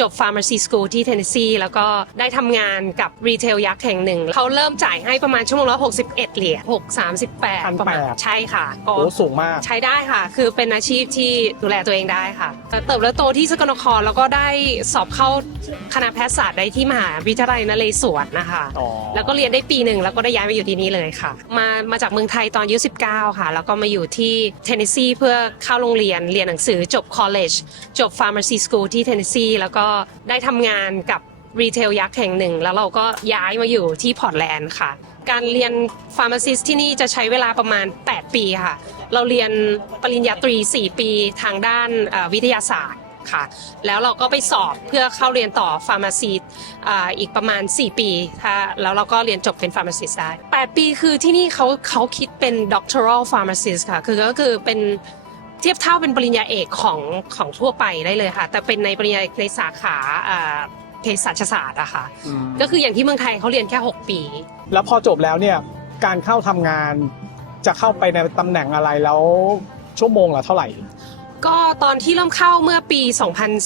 จบ Pharmacy School ที่เทนเนสซีแล้วก็ได้ทำงานกับรีเทลยักษ์แห่งหนึ่ง เขาเริ่มจ่ายให้ประมาณชั่วโมงละ61 เหรียญ6 38 ประมาณ1,800ใช่ค่ะก็โอ้สูงมาก ใช้ได้ค่ะ คือเป็นอาชีพที่ดูแลตัวเองได้ค่ะ เติบโตที่สกลนครแล้วก็ได้สอบเข้าคณะแพทยศาสตร์ได้ที่มหาวิทยาลัยนเรศวรนะคะอ๋อแล้วก็เรียนได้ปีหนึ่งแล้วก็ได้ย้ายมาอยู่ที่นี่เลยค่ะ มามาจากเมืองไทยตอนอายุ19 ค่ะ แล้วก็มาอยู่ที่เทนเนสซีเพื่อเข้าโรงเรียนเรียนหนังสือจบ college จบ pharmacy school ที่เทนเนสซีแล้วก็ได้ทำงานกับรีเทลยักษ์แห่งหนึ่ง แล้วเราก็ย้ายมาอยู่ที่พอร์ตแลนด์ค่ะ การเรียน pharmacist ที่นี่จะใช้เวลาประมาณ 8 ปีค่ะ เราเรียนปริญญาตรี 4 ปีทางด้านวิทยาศาสตร์ค่ะ แล้วเราก็ไปสอบเพื่อเข้าเรียนต่อ pharmacy อ่าอีกประมาณ 4 ปีถ้าแล้วเราก็เรียนจบเป็น pharmacist ได้8ปีคือที่นี่เขาเขาคิดเป็น doctoral pharmacist ค่ะ คือก็คือเป็น เทียบเท่าเป็นปริญญาเอกของของทั่วไปได้เลยค่ะ แต่เป็นในปริญญาเอกในสาขาอ่าเภสัชศาสตร์อะค่ะอืมก็คืออย่างที่เมืองไทยเขาเรียนแค่ 6 ปี แล้วพอจบแล้วเนี่ยการเข้าทำงานจะเข้าไปในตำแหน่งอะไรแล้วชั่วโมงละเท่าไหร่ก็ ตอนที่เริ่มเข้าเมื่อปี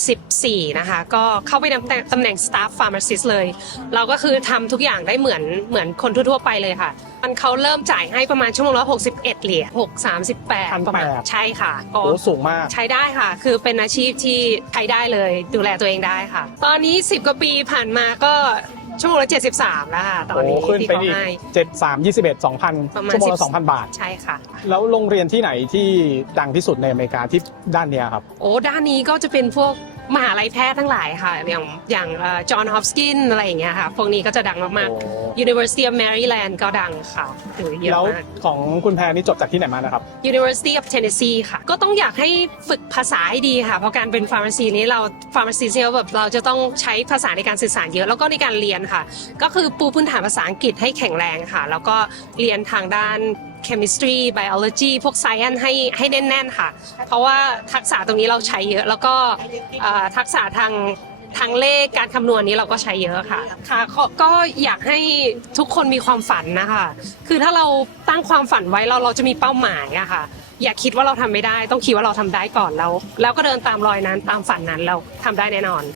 2014 นะคะ ก็เข้าไปตำแหน่งตำแหน่ง staff pharmacist เลย เราก็คือทำทุกอย่างได้เหมือนเหมือนคนทั่วๆไปเลยค่ะ มันเขาเริ่มจ่ายให้ประมาณชั่วโมงละ61 เหรียญ6 38 ประมาณ1,800ใช่ค่ะก็โอ้สูงมาก ใช้ได้ค่ะ คือเป็นอาชีพที่ใช้ได้เลย ดูแลตัวเองได้ค่ะ ตอนนี้ 10 กว่าปีผ่านมาก็ ชั่วโมงละ73แล้วค่ะตอนโอ้นี้ขึ้นที่ไปเขาอีกให้ เจ็ดสามยี่สิบเอ็ดสองพันประมาณชั่วโมงละ10สองพันบาท ใช่ค่ะ แล้วโรงเรียนที่ไหนที่ดังที่สุดในอเมริกาที่ด้านเนี้ยครับ โอ้ด้านนี้ก็จะเป็นพวก มหาลัยแพทย์ทั้งหลายค่ะ อย่างอย่างจอห์นฮอปกินอะไรอย่างเงี้ยค่ะ พวกนี้ก็จะดังมากโอ้ๆ University of Maryland ก็ดังค่ะถือเยอะแล้วมาก ของคุณแพรนี่จบจากที่ไหนมานะครับ University of Tennessee ค่ะ ก็ต้องอยากให้ฝึกภาษาให้ดีค่ะ เพราะการเป็น pharmacy นี้เรา pharmacy เนี่ยแบบเราจะต้องใช้ภาษาในการสื่อสารเยอะ แล้วก็ในการเรียนค่ะ ก็คือปูพื้นฐานภาษาอังกฤษให้แข็งแรงค่ะ แล้วก็เรียนทางด้าน chemistry biology พวก science ให้ให้แน่นๆค่ะ เพราะว่าทักษะตรงนี้เราใช้เยอะ แล้วก็ทักษะทางทางเลขการคำนวณนี้เราก็ใช้เยอะค่ะ ค่ะก็ก็อยากให้ทุกคนมีความฝันนะคะ คือถ้าเราตั้งความฝันไว้เราเราจะมีเป้าหมายอะค่ะ อย่าคิดว่าเราทำไม่ได้ ต้องคิดว่าเราทำได้ก่อนแล้ว แล้วก็เดินตามรอยนั้นตามฝันนั้นเราทำได้แน่นอน